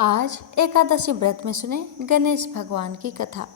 आज एकादशी व्रत में सुने गणेश भगवान की कथा।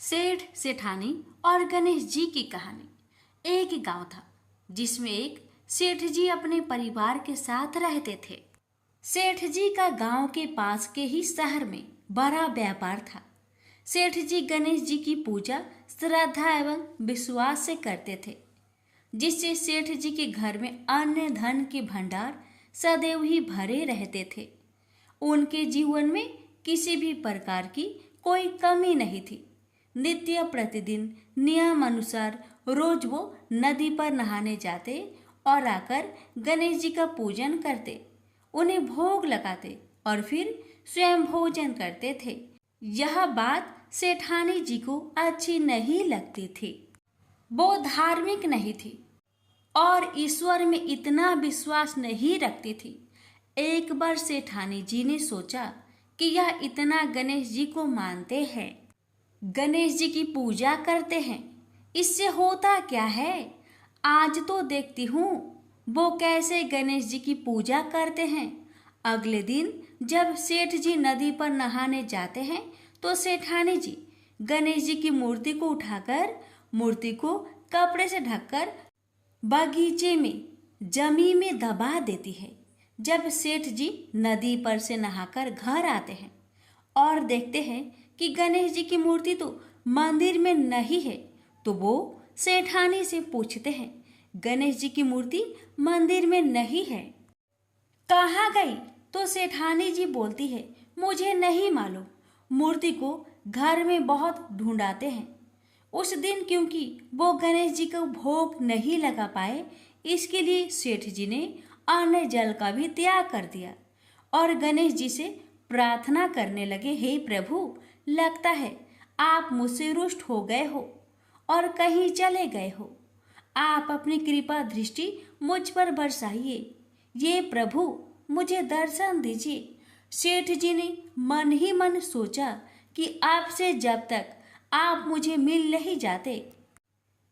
सेठ सेठानी और गणेश जी की कहानी। एक गांव था जिसमें एक सेठ जी अपने परिवार के साथ रहते थे। सेठ जी का गांव के पास के ही शहर में बड़ा व्यापार था। सेठ जी गणेश जी की पूजा श्रद्धा एवं विश्वास से करते थे, जिससे सेठ जी के घर में अन्न धन के भंडार सदैव ही भरे रहते थे। उनके जीवन में किसी भी प्रकार की कोई कमी नहीं थी। नित्य प्रतिदिन नियम अनुसार रोज वो नदी पर नहाने जाते और आकर गणेश जी का पूजन करते, उन्हें भोग लगाते और फिर स्वयं भोजन करते थे। यह बात सेठानी जी को अच्छी नहीं लगती थी। वो धार्मिक नहीं थी और ईश्वर में इतना विश्वास नहीं रखती थी। एक बार सेठानी जी ने सोचा कि यह इतना गणेश जी को मानते हैं, गणेश जी की पूजा करते हैं, इससे होता क्या है? आज तो देखती हूँ वो कैसे गणेश जी की पूजा करते हैं। अगले दिन जब सेठ जी नदी पर नहाने जाते हैं तो सेठानी जी गणेश जी की मूर्ति को उठाकर मूर्ति को कपड़े से ढककर बगीचे में जमीन में दबा देती है। जब सेठ जी नदी पर से नहाकर घर आते हैं और देखते हैं कि गणेश जी की मूर्ति तो मंदिर में नहीं है, तो वो सेठानी से पूछते हैं, गणेश जी की मूर्ति मंदिर में नहीं है, कहाँ गई? तो सेठानी जी बोलती है, मुझे नहीं मालूम, मूर्ति को घर में बहुत ढूंढाते हैं। उस दिन क्योंकि वो गणेश जी को भोग नहीं लगा पाए, इसके लिए सेठ जी ने अन्न जल का भी त्याग कर दिया और गणेश जी से प्रार्थना करने लगे, हे प्रभु, लगता है आप मुझसे रुष्ट हो गए हो और कहीं चले गए हो। आप अपनी कृपा दृष्टि मुझ पर बरसाइए। ये प्रभु, मुझे दर्शन दीजिए। सेठ जी ने मन ही मन सोचा कि आपसे जब तक आप मुझे मिल नहीं जाते,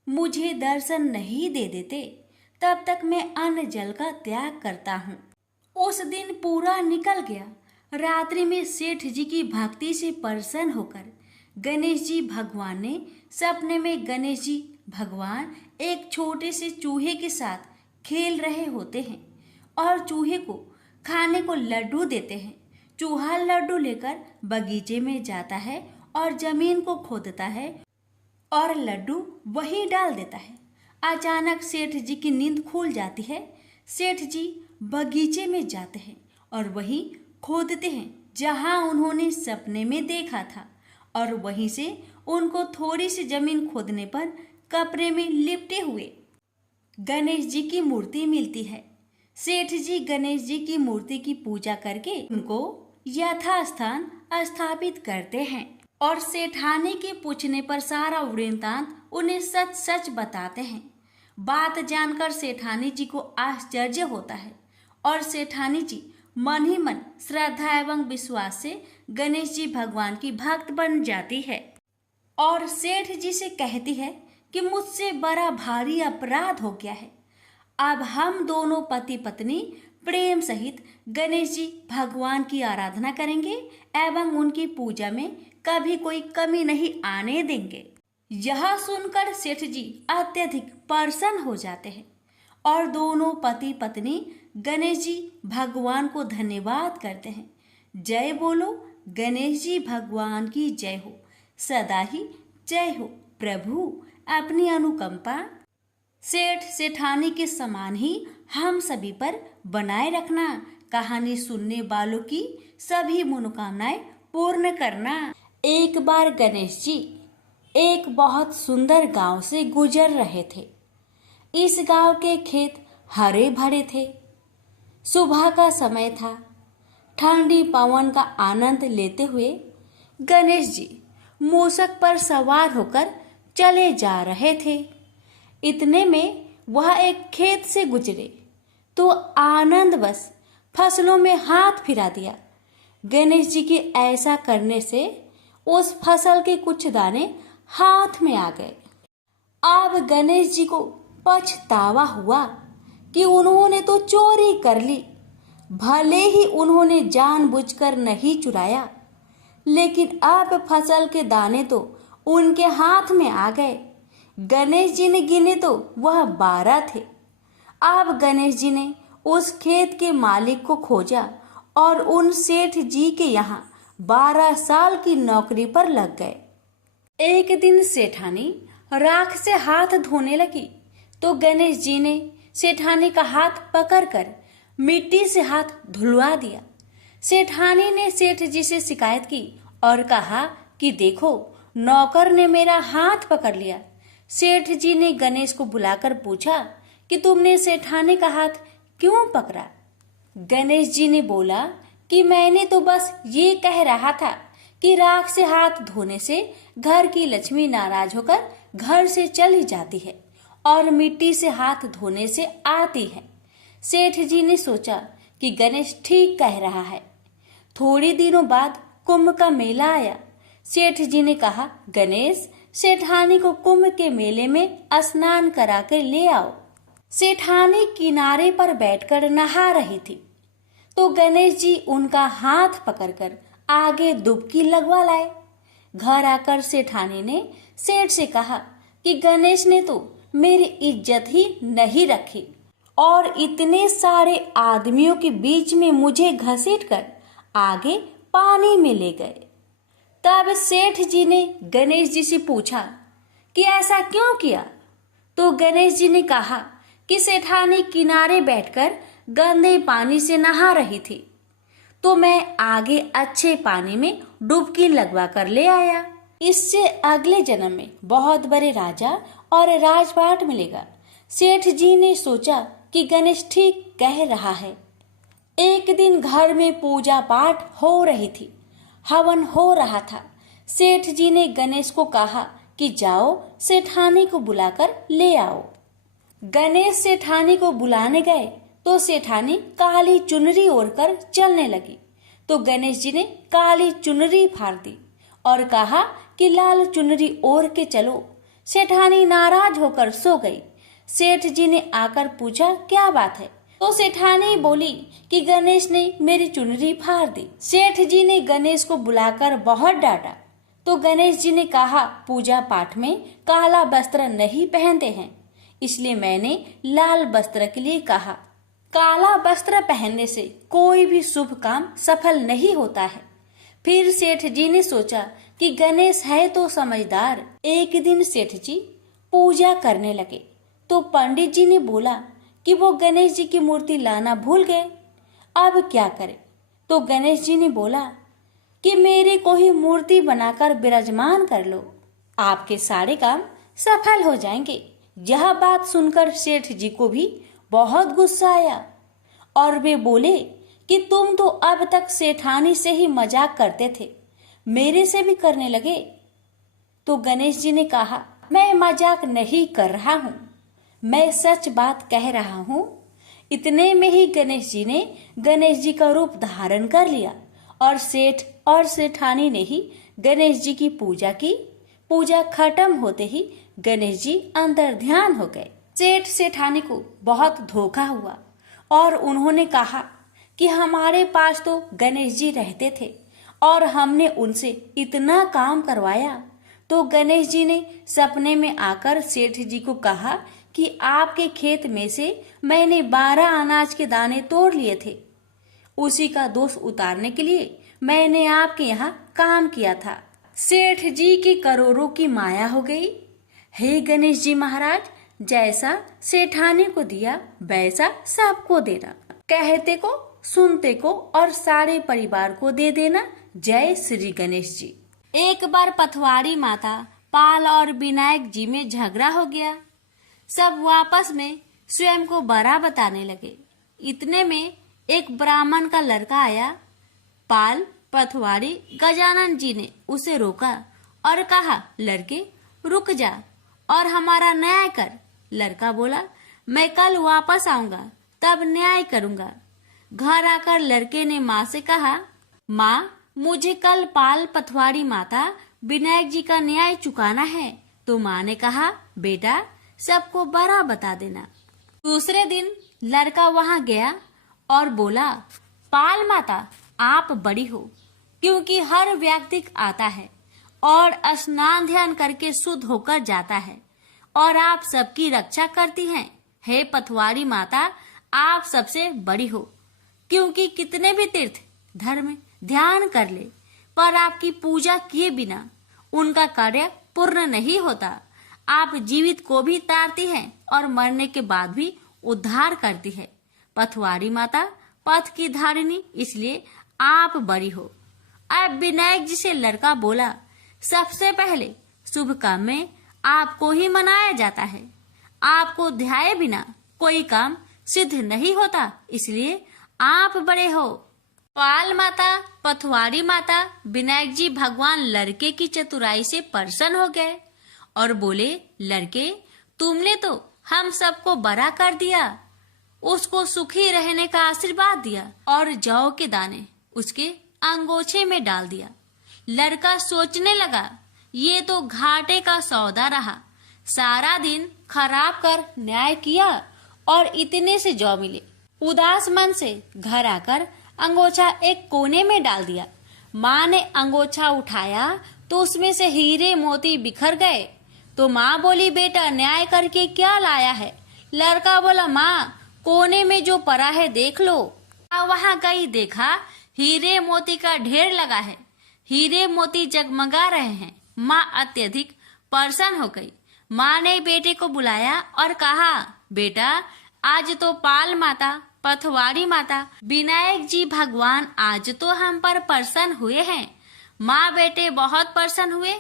मुझे दर्शन नहीं दे देते, तब तक मैं अन्न जल का त्याग करता हूँ। उस दिन पूरा निकल गया। रात्रि में सेठ जी की भक्ति से प्रसन्न होकर गणेश जी भगवान ने सपने में गणेश जी भगवान एक छोटे से चूहे के साथ खेल रहे होते हैं और चूहे को खाने को लड्डू देते हैं। चूहा लड्डू लेकर बगीचे में जाता है और जमीन को खोदता है और लड्डू वहीं डाल देता है। अचानक सेठ जी की नींद खुल जाती है। सेठ जी बगीचे में जाते हैं और वहीं खोदते हैं जहां उन्होंने सपने में देखा था, और वहीं से उनको थोड़ी सी जमीन खोदने पर कपड़े में लिपटे हुए गणेश जी की मूर्ति मिलती है। सेठ जी गणेश जी की मूर्ति की पूजा करके उनको यथास्थान स्थापित करते हैं और सेठानी के पूछने पर सारा वृत्तांत उन्हें सच सच बताते हैं। बात जानकर सेठानी जी को आश्चर्य होता है और सेठानी जी मन ही मन श्रद्धा एवं विश्वास से गणेश जी भगवान की भक्त बन जाती है और सेठ जी से कहती है कि मुझसे बड़ा भारी अपराध हो गया है। अब हम दोनों पति पत्नी प्रेम सहित गणेश जी भगवान की आराधना करेंगे एवं उनकी पूजा में कभी कोई कमी नहीं आने देंगे। यह सुनकर सेठ जी अत्यधिक प्रसन्न हो जाते हैं और दोनों पति पत्नी गणेश जी भगवान को धन्यवाद करते हैं। जय बोलो, गणेश जी भगवान की जय हो, सदा ही जय हो प्रभु, अपनी अनुकंपा सेठ सेठानी के समान ही हम सभी पर बनाए रखना। कहानी सुनने वालों की सभी मनोकामनाएं पूर्ण करना। एक बार गणेश जी एक बहुत सुंदर गांव से गुजर रहे थे। इस गांव के खेत हरे भरे थे। सुबह का समय था। ठंडी पवन का आनंद लेते हुए गणेश जी मूषक पर सवार होकर चले जा रहे थे। इतने में वह एक खेत से गुजरे तो आनंदवश फसलों में हाथ फिरा दिया। गणेश जी के ऐसा करने से उस फसल के कुछ दाने हाथ में आ गए। अब गणेश जी को पछतावा हुआ कि उन्होंने तो चोरी कर ली। भले ही उन्होंने जानबूझकर नहीं चुराया, लेकिन अब फसल के दाने तो उनके हाथ में आ गए। गणेश जी ने गिने तो वह 12 थे। अब गणेश जी ने उस खेत के मालिक को खोजा और उन सेठ जी के यहाँ 12 साल की नौकरी पर लग गए। एक दिन सेठानी राख से हाथ धोने लगी तो गणेश जी ने सेठानी का हाथ पकड़कर मिट्टी से हाथ धुलवा दिया। सेठानी ने सेठ जी से शिकायत की और कहा कि देखो, नौकर ने मेरा हाथ पकड़ लिया। सेठ जी ने गणेश को बुलाकर पूछा कि तुमने सेठानी का हाथ क्यों पकड़ा? गणेश जी ने बोला कि मैंने तो बस ये कह रहा था कि राख से हाथ धोने से घर की लक्ष्मी नाराज होकर घर से चली जाती है और मिट्टी से हाथ धोने से आती है। सेठ जी ने सोचा कि गणेश ठीक कह रहा है। थोड़े दिनों बाद कुंभ का मेला आया। सेठ जी ने कहा, गणेश, सेठानी को कुंभ के मेले में स्नान करा कर ले आओ। सेठानी किनारे पर बैठकर नहा रही थी तो गणेश जी उनका हाथ पकड़कर आगे डुबकी लगवा लाए। घर आकर सेठानी ने सेठ से कहा कि गणेश ने तो मेरी इज्जत ही नहीं रखी और इतने सारे आदमियों के बीच में मुझे घसीटकर आगे पानी में ले गए। तब सेठ जी ने गणेश जी से पूछा कि ऐसा क्यों किया? तो गणेश जी ने कहा कि सेठानी किनारे बैठकर गंदे पानी से नहा रही थी तो मैं आगे अच्छे पानी में डुबकी लगवा कर ले आया। इससे अगले जन्म में बहुत बड़े राजा और राजपाट मिलेगा। सेठ जी ने सोचा कि गणेश ठीक कह रहा है। एक दिन घर में पूजा पाठ हो रही थी, हवन हो रहा था। सेठ जी ने गणेश को कहा कि जाओ सेठानी को बुलाकर ले आओ। गणेश सेठानी को बुलाने गए तो सेठानी काली चुनरी ओढ़कर चलने लगी तो गणेश जी ने काली चुनरी फाड़ दी और कहा कि लाल चुनरी ओढ़ के चलो। सेठानी नाराज होकर सो गई। सेठ जी ने आकर पूछा, क्या बात है? तो सेठानी बोली कि गणेश ने मेरी चुनरी फाड़ दी। सेठ जी ने गणेश को बुलाकर बहुत डांटा तो गणेश जी ने कहा, पूजा पाठ में काला वस्त्र नहीं पहनते हैं, इसलिए मैंने लाल वस्त्र के लिए कहा। काला वस्त्र पहनने से कोई भी शुभ काम सफल नहीं होता है। फिर सेठ जी ने सोचा कि गणेश है तो समझदार। एक दिन सेठ जी पूजा करने लगे तो पंडित जी ने बोला कि वो गणेश जी की मूर्ति लाना भूल गए, अब क्या करें? तो गणेश जी ने बोला कि मेरे को ही मूर्ति बनाकर विराजमान कर लो, आपके सारे काम सफल हो जाएंगे। यह बात सुनकर सेठ जी को भी बहुत गुस्सा आया और वे बोले कि तुम तो अब तक सेठानी से ही मजाक करते थे, मेरे से भी करने लगे। तो गणेश जी ने कहा, मैं मजाक नहीं कर रहा हूँ, मैं सच बात कह रहा हूँ। इतने में ही गणेश जी ने गणेश जी का रूप धारण कर लिया और सेठ और सेठानी ने ही गणेश जी की पूजा की। पूजा खत्म होते ही गणेश जी अंतर ध्यान हो गए। सेठ सेठानी को बहुत धोखा हुआ और उन्होंने कहा कि हमारे पास तो गणेश जी रहते थे और हमने उनसे इतना काम करवाया। तो गणेश जी ने सपने में आकर सेठ जी को कहा कि आपके खेत में से मैंने 12 अनाज के दाने तोड़ लिए थे, उसी का दोष उतारने के लिए मैंने आपके यहाँ काम किया था। सेठ जी की करोड़ों की माया हो गई। हे गणेश जी महाराज, जैसा सेठानी को दिया वैसा सबको देना, कहते को सुनते को और सारे परिवार को दे देना। जय श्री गणेश जी। एक बार पथवारी माता पाल और विनायक जी में झगड़ा हो गया। सब आपस में स्वयं को बड़ा बताने लगे। इतने में एक ब्राह्मण का लड़का आया। पाल पथवारी गजानन जी ने उसे रोका और कहा, लड़के रुक जा और हमारा न्याय कर। लड़का बोला, मैं कल वापस आऊंगा तब न्याय करूंगा। घर आकर लड़के ने माँ से कहा, माँ, मुझे कल पाल पथवारी माता विनायक जी का न्याय चुकाना है। तो माँ ने कहा, बेटा सबको बड़ा बता देना। दूसरे दिन लड़का वहां गया और बोला, पाल माता आप बड़ी हो, क्योंकि हर व्यक्ति आता है और स्नान ध्यान करके शुद्ध होकर जाता है और आप सबकी रक्षा करती हैं। हे पथवारी माता, आप सबसे बड़ी हो, क्योंकि कितने भी तीर्थ धर्म ध्यान कर ले पर आपकी पूजा किए बिना उनका कार्य पूर्ण नहीं होता। आप जीवित को भी तारती हैं और मरने के बाद भी उद्धार करती है। पथवारी माता पथ की धारिणी, इसलिए आप बड़ी हो। अब विनायक जी से लड़का बोला, सबसे पहले शुभ काम में आपको ही मनाया जाता है। आपको ध्याये बिना कोई काम सिद्ध नहीं होता, इसलिए आप बड़े हो। पाल माता, पथवारी माता, विनायक जी भगवान लड़के की चतुराई से प्रसन्न हो गए और बोले, लड़के तुमने तो हम सबको बड़ा कर दिया, उसको सुखी रहने का आशीर्वाद दिया और जौ के दाने उसके अंगोछे में डाल दिया। लड़का सोचने लगा, ये तो घाटे का सौदा रहा। सारा दिन खराब कर न्याय किया और इतने से जौ मिले। उदास मन से घर आकर अंगोछा एक कोने में डाल दिया। माँ ने अंगोछा उठाया तो उसमें से हीरे मोती बिखर गए। तो माँ बोली, बेटा न्याय करके क्या लाया है? लड़का बोला, माँ कोने में जो पड़ा है देख लो। वहाँ गई, देखा हीरे मोती का ढेर लगा है, हीरे मोती जगमगा रहे हैं। माँ अत्यधिक प्रसन्न हो गई। माँ ने बेटे को बुलाया और कहा, बेटा आज तो पाल माता, पथवारी माता, विनायक जी भगवान आज तो हम पर प्रसन्न हुए हैं। माँ बेटे बहुत प्रसन्न हुए।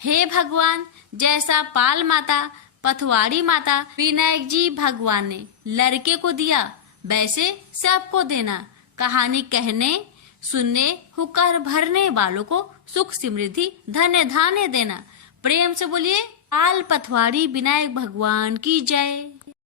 हे भगवान, जैसा पाल माता, पथवारी माता, विनायक जी भगवान ने लड़के को दिया, वैसे सबको देना। कहानी कहने सुनने हुक्कर भरने वालों को सुख समृद्धि धन्य धान्य देना। प्रेम से बोलिए, पाल पथवारी विनायक भगवान की जय।